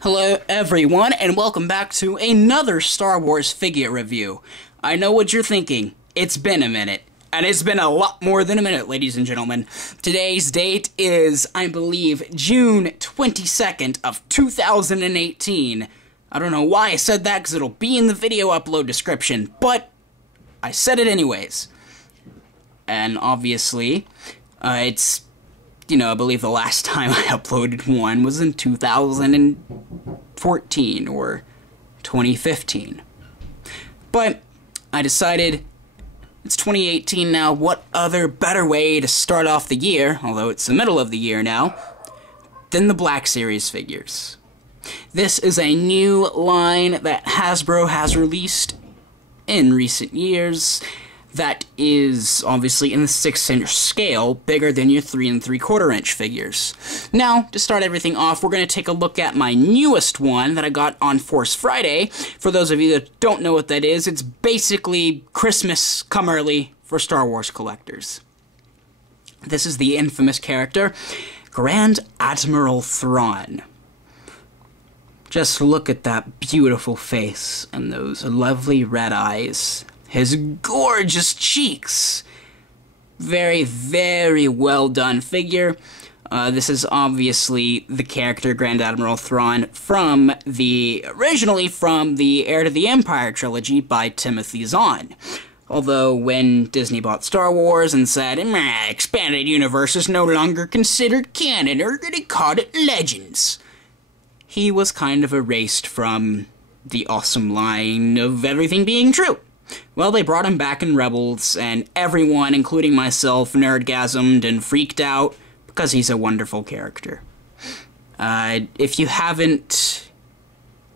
Hello everyone, and welcome back to another Star Wars figure review. I know what you're thinking. It's been a minute. And it's been a lot more than a minute, ladies and gentlemen. Today's date is, I believe, June 22nd of 2018. I don't know why I said that, because it'll be in the video upload description, but I said it anyways. And obviously, it's, I believe the last time I uploaded one was in 2014 or 2015. But I decided it's 2018 now. What other better way to start off the year, although it's the middle of the year now, than the Black Series figures? This is a new line that Hasbro has released in recent years that is obviously in the 6-inch scale, bigger than your 3 3/4 inch figures. Now, to start everything off, we're going to take a look at my newest one that I got on Force Friday. For those of you that don't know what that is, it's basically Christmas come early for Star Wars collectors. This is the infamous character, Grand Admiral Thrawn. Just look at that beautiful face and those lovely red eyes. His gorgeous cheeks. Very, very well done figure. This is obviously the character Grand Admiral Thrawn originally from the Heir to the Empire trilogy by Timothy Zahn. Although when Disney bought Star Wars and said, expanded universe is no longer considered canon, or they called it Legends, he was kind of erased from the awesome line of everything being true. Well, they brought him back in Rebels, and everyone, including myself, nerdgasmed and freaked out because he's a wonderful character. If you haven't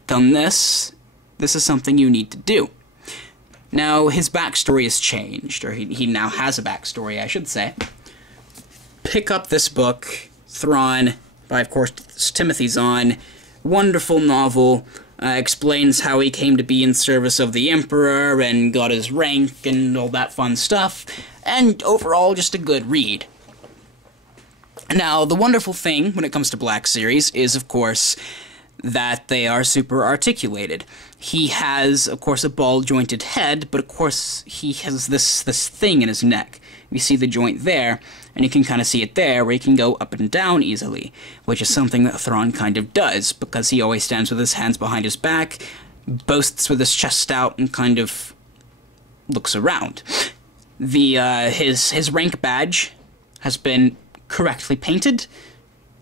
done this, this is something you need to do. Now, his backstory has changed, or he now has a backstory, I should say. Pick up this book, Thrawn, by, of course, Timothy Zahn. Wonderful novel. Explains how he came to be in service of the Emperor and got his rank and all that fun stuff, and overall just a good read. Now, the wonderful thing when it comes to Black Series is, of course, that they are super articulated. He has, of course, a ball-jointed head, but of course he has this thing in his neck. You see the joint there, and you can kind of see it there, where he can go up and down easily, which is something that Thrawn kind of does, because he always stands with his hands behind his back, boasts with his chest out, and kind of looks around. His rank badge has been correctly painted,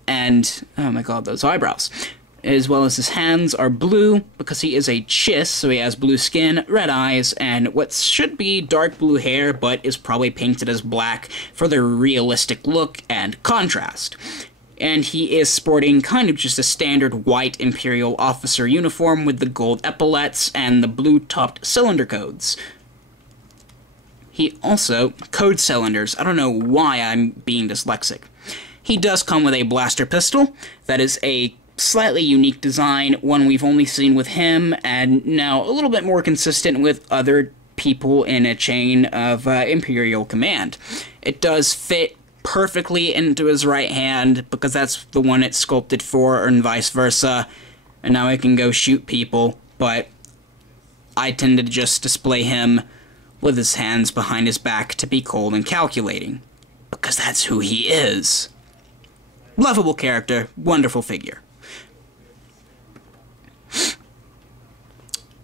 and, oh my god, those eyebrows. As well as his hands are blue, because he is a Chiss, so he has blue skin, red eyes, and what should be dark blue hair, but is probably painted as black for the realistic look and contrast. And he is sporting kind of just a standard white Imperial officer uniform with the gold epaulets and the blue-topped cylinder codes. He also, code cylinders, I don't know why I'm being dyslexic. He does come with a blaster pistol that is a slightly unique design, one we've only seen with him, and now a little bit more consistent with other people in a chain of Imperial command. It does fit perfectly into his right hand, because that's the one it's sculpted for, and vice versa, and now I can go shoot people, but I tend to just display him with his hands behind his back to be cold and calculating, because that's who he is. Lovable character, wonderful figure.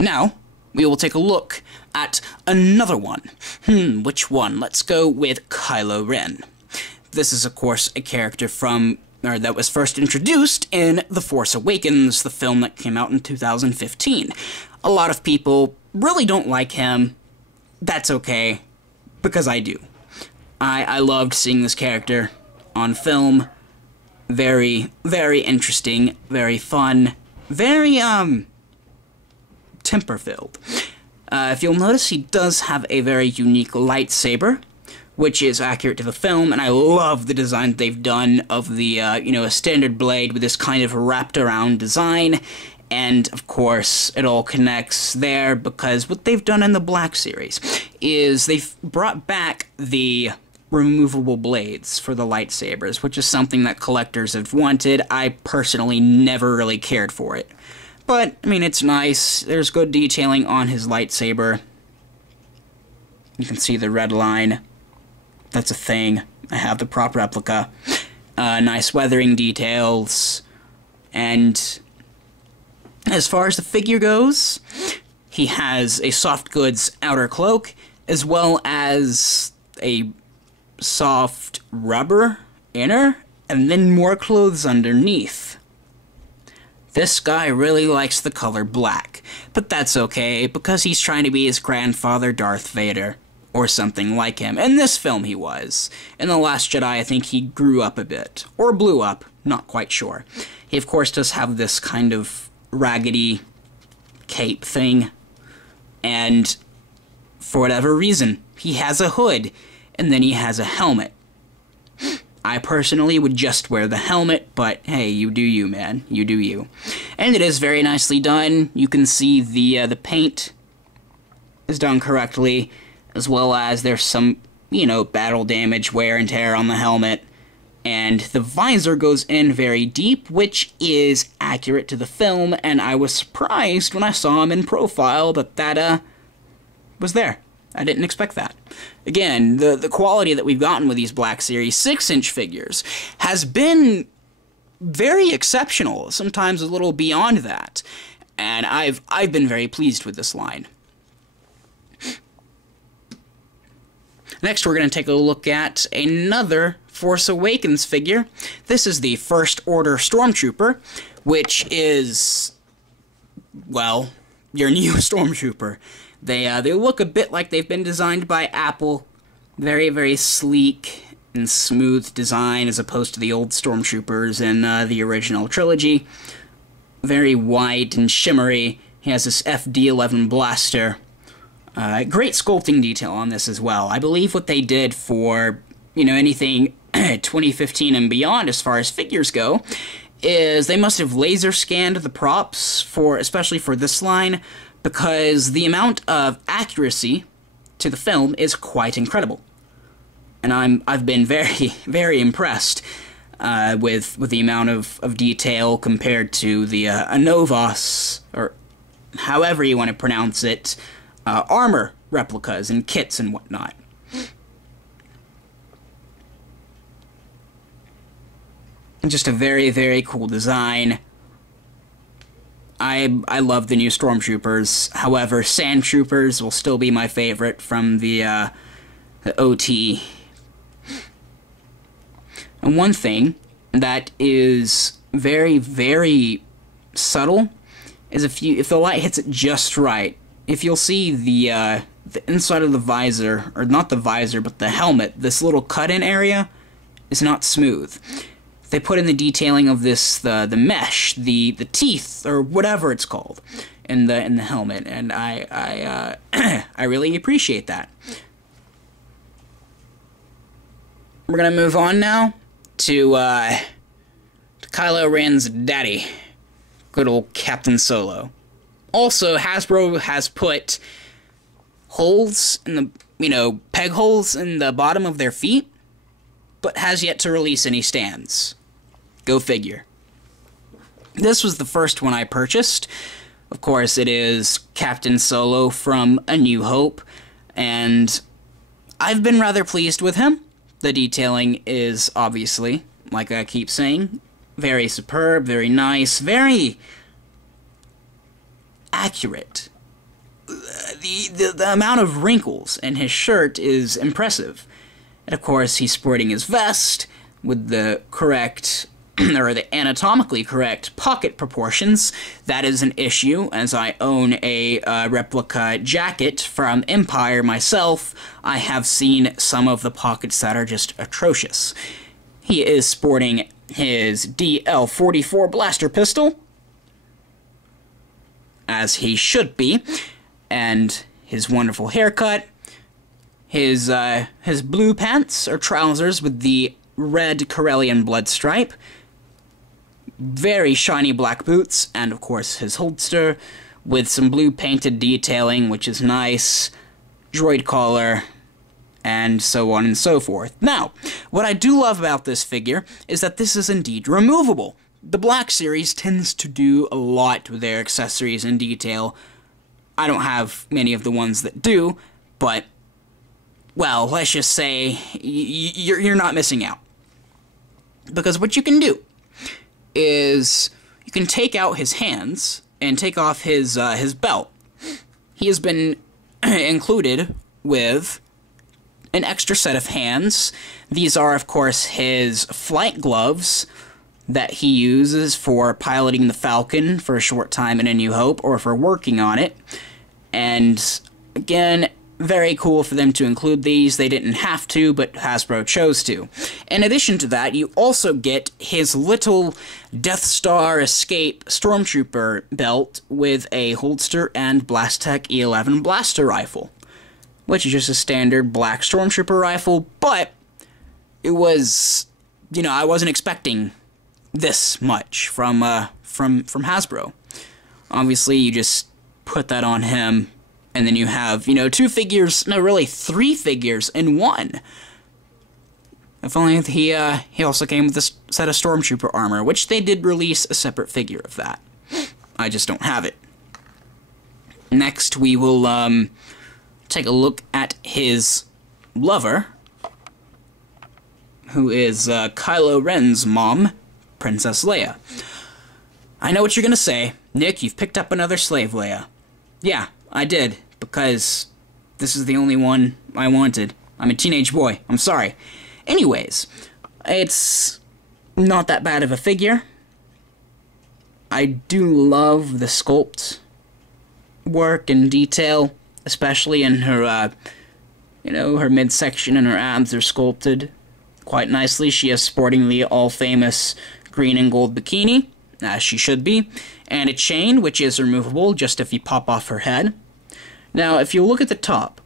Now, we will take a look at another one. Which one? Let's go with Kylo Ren. This is, of course, a character that was first introduced in The Force Awakens, the film that came out in 2015. A lot of people really don't like him. That's okay, because I do. I loved seeing this character on film. Very, very interesting, very fun, very, temper-filled. If you'll notice, he does have a very unique lightsaber, which is accurate to the film, and I love the design they've done of the, a standard blade with this kind of wrapped-around design, and, of course, it all connects there, because what they've done in the Black Series is they've brought back the removable blades for the lightsabers, which is something that collectors have wanted. I personally never really cared for it. But, I mean, it's nice. There's good detailing on his lightsaber. You can see the red line. That's a thing. I have the prop replica. Nice weathering details. And as far as the figure goes, he has a soft goods outer cloak, as well as a soft rubber inner, and then more clothes underneath. This guy really likes the color black, but that's okay, because he's trying to be his grandfather Darth Vader, or something like him. In this film he was. In The Last Jedi I think he grew up a bit, or blew up, not quite sure. He of course does have this kind of raggedy cape thing, and for whatever reason, he has a hood, and then he has a helmet. I personally would just wear the helmet, but hey, you do you, man. You do you. And it is very nicely done. You can see the paint is done correctly, as well as there's some, you know, battle damage, wear and tear on the helmet. And the visor goes in very deep, which is accurate to the film, and I was surprised when I saw him in profile that was there. I didn't expect that. Again, the quality that we've gotten with these Black Series 6-inch figures has been very exceptional, sometimes a little beyond that. And I've been very pleased with this line. Next, we're going to take a look at another Force Awakens figure. This is the First Order Stormtrooper, which is, well, your new Stormtrooper. They look a bit like they've been designed by Apple. Very, very sleek and smooth design as opposed to the old Stormtroopers in the original trilogy. Very white and shimmery. He has this FD-11 blaster. Great sculpting detail on this as well. I believe what they did for, you know, anything 2015 and beyond as far as figures go is they must have laser scanned the props for, especially for this line, because the amount of accuracy to the film is quite incredible. And I've been very, very impressed with the amount of detail compared to the Anovos, or however you want to pronounce it, armor replicas and kits and whatnot. Just a very, very cool design. I love the new Stormtroopers. However, Sand Troopers will still be my favorite from the OT. And one thing that is very, very subtle is if the light hits it just right, if you'll see the inside of the visor, or not the visor, but the helmet, this little cut-in area is not smooth. They put in the detailing of this, the mesh, the teeth, or whatever it's called, in the helmet, and I really appreciate that. We're gonna move on now to Kylo Ren's daddy, good old Captain Solo. Also, Hasbro has put holes in the, you know, peg holes in the bottom of their feet, but has yet to release any stands. Go figure. This was the first one I purchased. Of course, it is Captain Solo from A New Hope, and I've been rather pleased with him. The detailing is, obviously, like I keep saying, very superb, very nice, very accurate. The amount of wrinkles in his shirt is impressive. And of course, he's sporting his vest with the correct, or the anatomically correct pocket proportions. That is an issue, as I own a replica jacket from Empire myself. I have seen some of the pockets that are just atrocious. He is sporting his DL-44 blaster pistol, as he should be, and his wonderful haircut. His blue pants or trousers with the red Corellian blood stripe, very shiny black boots, and of course his holster with some blue painted detailing, which is nice, droid collar, and so on and so forth. Now, what I do love about this figure is that this is indeed removable. The Black Series tends to do a lot with their accessories and detail. I don't have many of the ones that do, but, well, let's just say you're not missing out. Because what you can do is you can take out his hands and take off his belt. He has been included with an extra set of hands. These are, of course, his flight gloves that he uses for piloting the Falcon for a short time in A New Hope, or for working on it. And, again, very cool for them to include these. They didn't have to, but Hasbro chose to. In addition to that, you also get his little Death Star Escape Stormtrooper belt with a holster and Blastech E11 blaster rifle, which is just a standard black Stormtrooper rifle, but it was, you know, I wasn't expecting this much from Hasbro. Obviously, you just put that on him, and then you have, you know, 2 figures, no, really 3 figures in one. If only he also came with this set of Stormtrooper armor, which they did release a separate figure of that. I just don't have it. Next, we will, take a look at his lover, who is Kylo Ren's mom, Princess Leia. I know what you're gonna say. Nick, you've picked up another Slave Leia. Yeah, I did, because this is the only one I wanted. I'm a teenage boy. I'm sorry. Anyways, it's not that bad of a figure. I do love the sculpt work and detail, especially in her, you know, her midsection and her abs are sculpted quite nicely. She is sporting the all-famous green and gold bikini, as she should be, and a chain, which is removable just if you pop off her head. Now, if you look at the top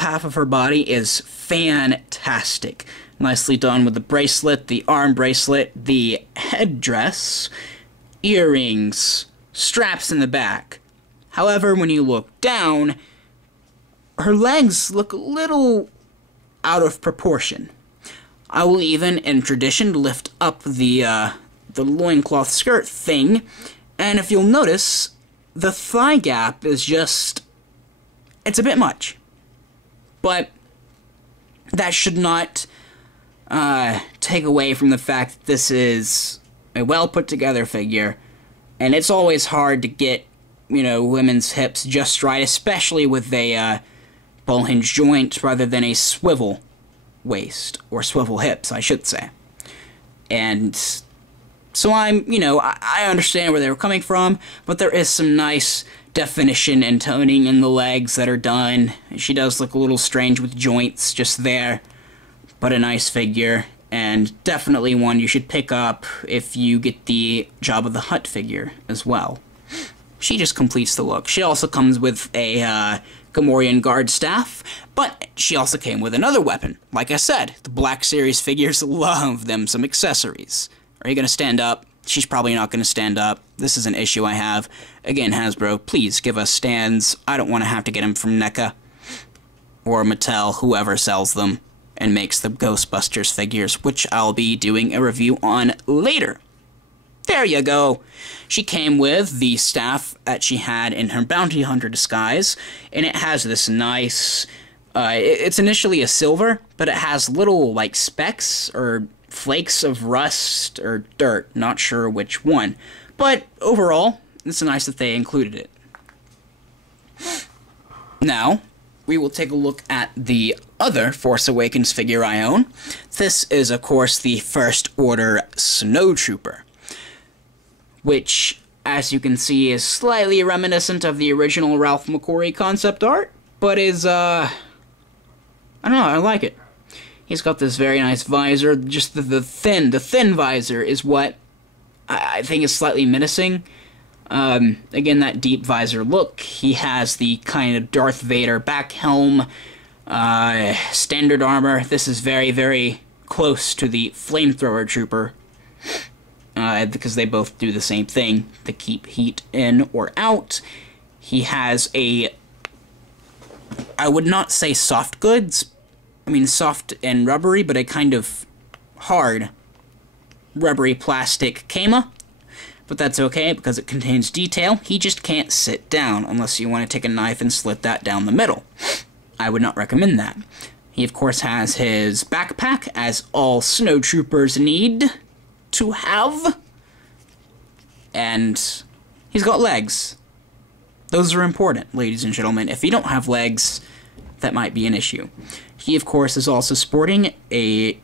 half of her body is fantastic. Nicely done with the bracelet, the arm bracelet, the headdress, earrings, straps in the back. However, when you look down, her legs look a little out of proportion. I will even, in tradition, lift up the loincloth skirt thing, and if you'll notice, the thigh gap is just, it's a bit much. But that should not take away from the fact that this is a well-put-together figure, and it's always hard to get, you know, women's hips just right, especially with a ball hinge joint rather than a swivel waist, or swivel hips, I should say. And so I'm, you know, I understand where they were coming from, but there is some nice definition and toning in the legs that are done. She does look a little strange with joints just there, but a nice figure, and definitely one you should pick up if you get the Jabba the Hutt figure as well. She just completes the look. She also comes with a Gamorrean guard staff, but she also came with another weapon. Like I said, the Black Series figures love them some accessories. Are you going to stand up? She's probably not going to stand up. This is an issue I have. Again, Hasbro, please give us stands. I don't want to have to get them from NECA or Mattel, whoever sells them and makes the Ghostbusters figures, which I'll be doing a review on later. There you go. She came with the staff that she had in her Bounty Hunter disguise, and it has this nice, it's initially a silver, but it has little, like, specks or flakes of rust or dirt, not sure which one. But overall, it's nice that they included it. Now, we will take a look at the other Force Awakens figure I own. This is, of course, the First Order Snowtrooper, which, as you can see, is slightly reminiscent of the original Ralph McQuarrie concept art, but is, I don't know, I like it. He's got this very nice visor. Just the thin visor is what I think is slightly menacing. Again, that deep visor look. He has the kind of Darth Vader back helm, standard armor. This is very, very close to the Flamethrower Trooper, because they both do the same thing to keep heat in or out. He has a, I would not say soft goods, soft and rubbery, but a kind of hard, rubbery plastic Kama. But that's okay, because it contains detail. He just can't sit down, unless you want to take a knife and slit that down the middle. I would not recommend that. He, of course, has his backpack, as all snowtroopers need to have. And he's got legs. Those are important, ladies and gentlemen. If you don't have legs, that might be an issue. He, of course, is also sporting an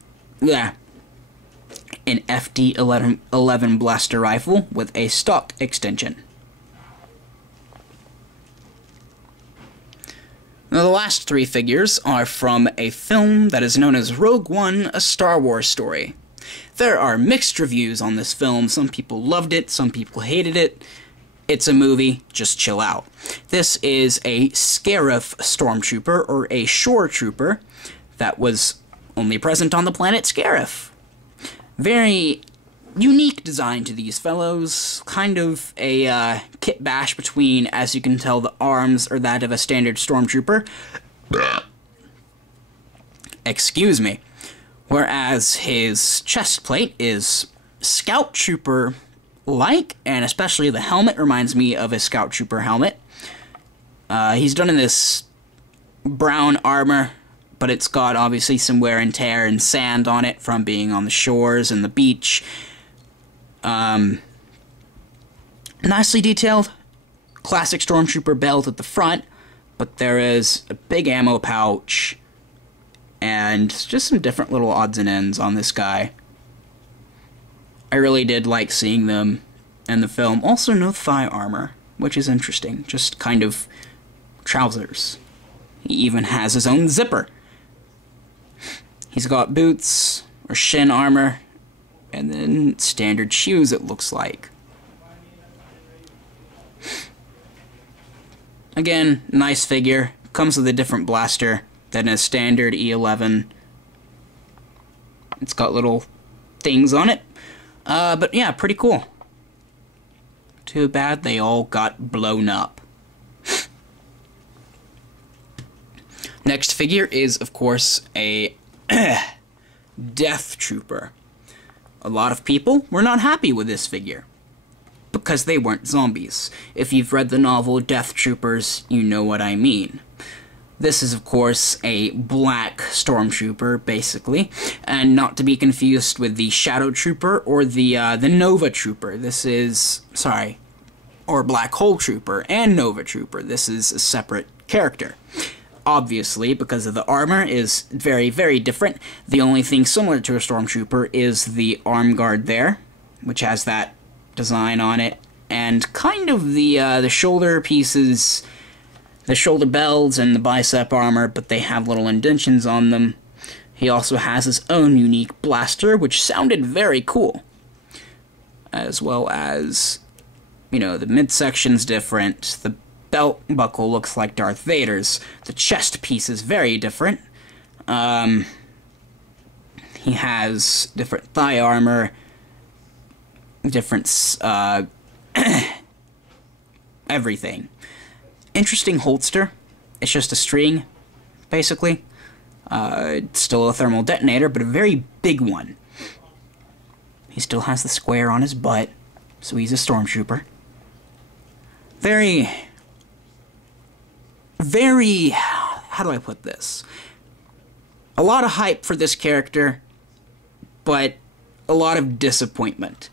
FD-11 blaster rifle with a stock extension. Now, the last three figures are from a film that is known as Rogue One, a Star Wars story. There are mixed reviews on this film. Some people loved it, some people hated it. It's a movie, just chill out. This is a Scarif stormtrooper, or a shore trooper, that was only present on the planet Scarif. Very unique design to these fellows, kind of a kit bash between, as you can tell, the arms are that of a standard stormtrooper. Excuse me. Whereas his chest plate is scout trooper-like, and especially the helmet reminds me of a scout trooper helmet. He's done in this brown armor, but it's got obviously some wear and tear and sand on it from being on the shores and the beach. Nicely detailed, classic stormtrooper belt at the front, but there is a big ammo pouch and just some different little odds and ends on this guy. I really did like seeing them in the film. Also no thigh armor, which is interesting, just kind of trousers. He even has his own zipper. He's got boots, or shin armor, and then standard shoes, it looks like. Again, nice figure. Comes with a different blaster than a standard E11. It's got little things on it. But yeah, pretty cool. Too bad they all got blown up. Next figure is, of course, a Death Trooper. A lot of people were not happy with this figure, because they weren't zombies. If you've read the novel Death Troopers, you know what I mean. This is, of course, a black stormtrooper, basically, and not to be confused with the Shadow Trooper or the Nova Trooper. This is, or Black Hole Trooper and Nova Trooper. This is a separate character. Obviously, because of the armor is very, very different. The only thing similar to a stormtrooper is the arm guard there, which has that design on it, and kind of the shoulder pieces, the shoulder belts and the bicep armor, but they have little indentions on them. He also has his own unique blaster, which sounded very cool, as well as, you know, the midsection's different. The belt buckle looks like Darth Vader's. The chest piece is very different. He has different thigh armor, different, everything. Interesting holster. It's just a string, basically. It's still a thermal detonator, but a very big one. He still has the square on his butt, so he's a stormtrooper. Very, how do I put this? A lot of hype for this character, but a lot of disappointment.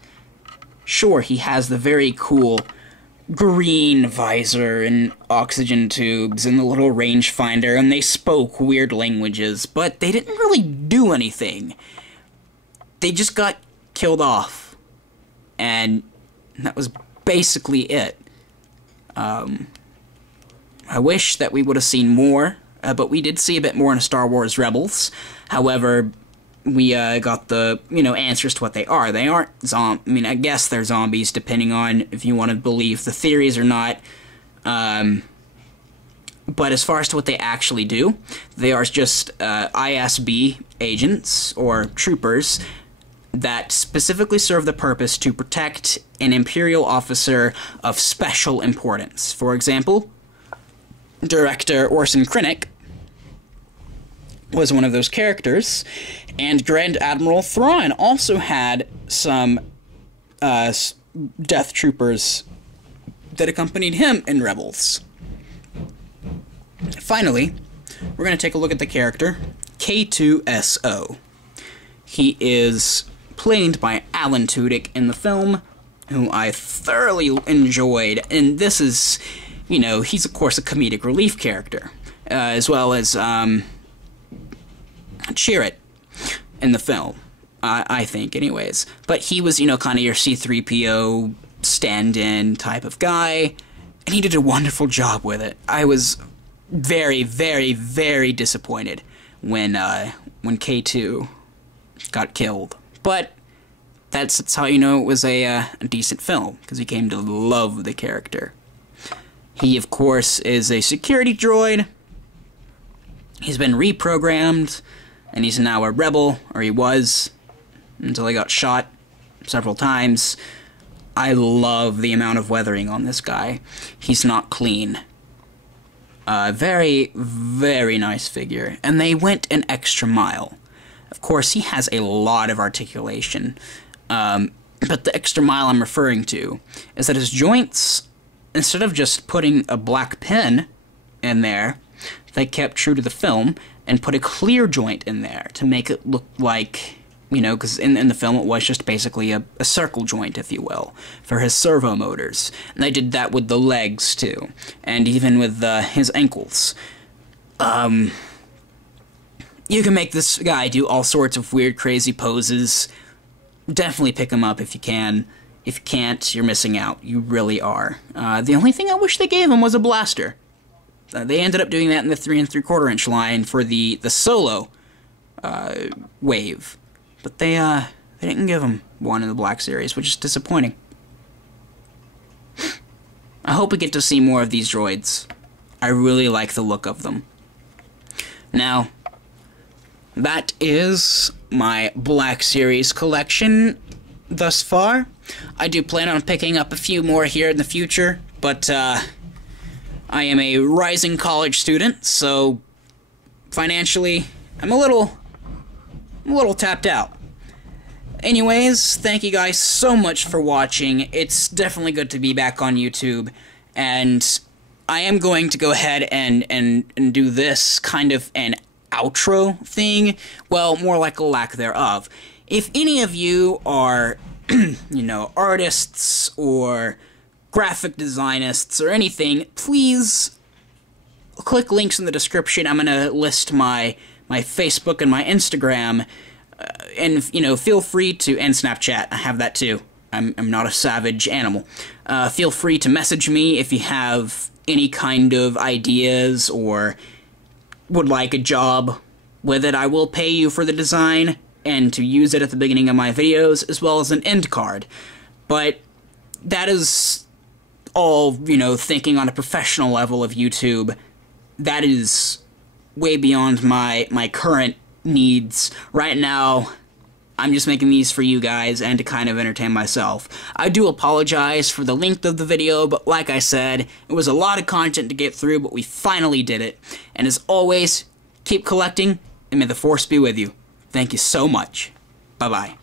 Sure, he has the very cool green visor and oxygen tubes and the little rangefinder, and they spoke weird languages, but they didn't really do anything. They just got killed off, and that was basically it. I wish that we would have seen more, but we did see a bit more in Star Wars Rebels. However, we got the, answers to what they are. They aren't I guess they're zombies, depending on if you want to believe the theories or not. But as far as to what they actually do, they are just ISB agents, or troopers, that specifically serve the purpose to protect an Imperial officer of special importance. For example, Director Orson Krennic was one of those characters, and Grand Admiral Thrawn also had some Death Troopers that accompanied him in Rebels. Finally, we're going to take a look at the character K2SO. He is played by Alan Tudyk in the film, who I thoroughly enjoyed, and this is, you know, he's of course a comedic relief character, as well as Chirrut in the film, I think anyways. But he was, you know, kind of your C-3PO stand-in type of guy, and he did a wonderful job with it. I was very, very, very disappointed when K2 got killed. But that's how you know it was a decent film, because you came to love the character. He, of course, is a security droid. He's been reprogrammed, and he's now a rebel, or he was, until he got shot several times. I love the amount of weathering on this guy. He's not clean. Very, very nice figure, and they went an extra mile. Of course, he has a lot of articulation, but the extra mile I'm referring to is that his joints, instead of just putting a black pin in there, they kept true to the film and put a clear joint in there to make it look like, you know, because in the film it was just basically a circle joint, if you will, for his servo motors. And they did that with the legs, too, and even with his ankles. You can make this guy do all sorts of weird, crazy poses. Definitely pick him up if you can. If you can't, you're missing out. You really are. The only thing I wish they gave him was a blaster. They ended up doing that in the 3 3/4 inch line for the Solo wave. But they didn't give him one in the Black Series, which is disappointing. I hope we get to see more of these droids. I really like the look of them. Now, that is my Black Series collection thus far. I do plan on picking up a few more here in the future, but I am a rising college student, so financially I'm a little tapped out. Anyways, thank you guys so much for watching. It's definitely good to be back on YouTube, and I am going to go ahead and do this kind of an outro thing. Well, more like a lack thereof. If any of you are, you know, artists or graphic designists or anything, please click links in the description. I'm gonna list my Facebook and my Instagram, and, you know, feel free to, and Snapchat, I have that too. I'm not a savage animal. Feel free to message me if you have any kind of ideas or would like a job with it. I will pay you for the design and to use it at the beginning of my videos, as well as an end card. But that is all, you know, thinking on a professional level of YouTube. That is way beyond my current needs. Right now, I'm just making these for you guys and to kind of entertain myself. I do apologize for the length of the video, but like I said, it was a lot of content to get through, but we finally did it. And as always, keep collecting, and may the Force be with you. Thank you so much. Bye-bye.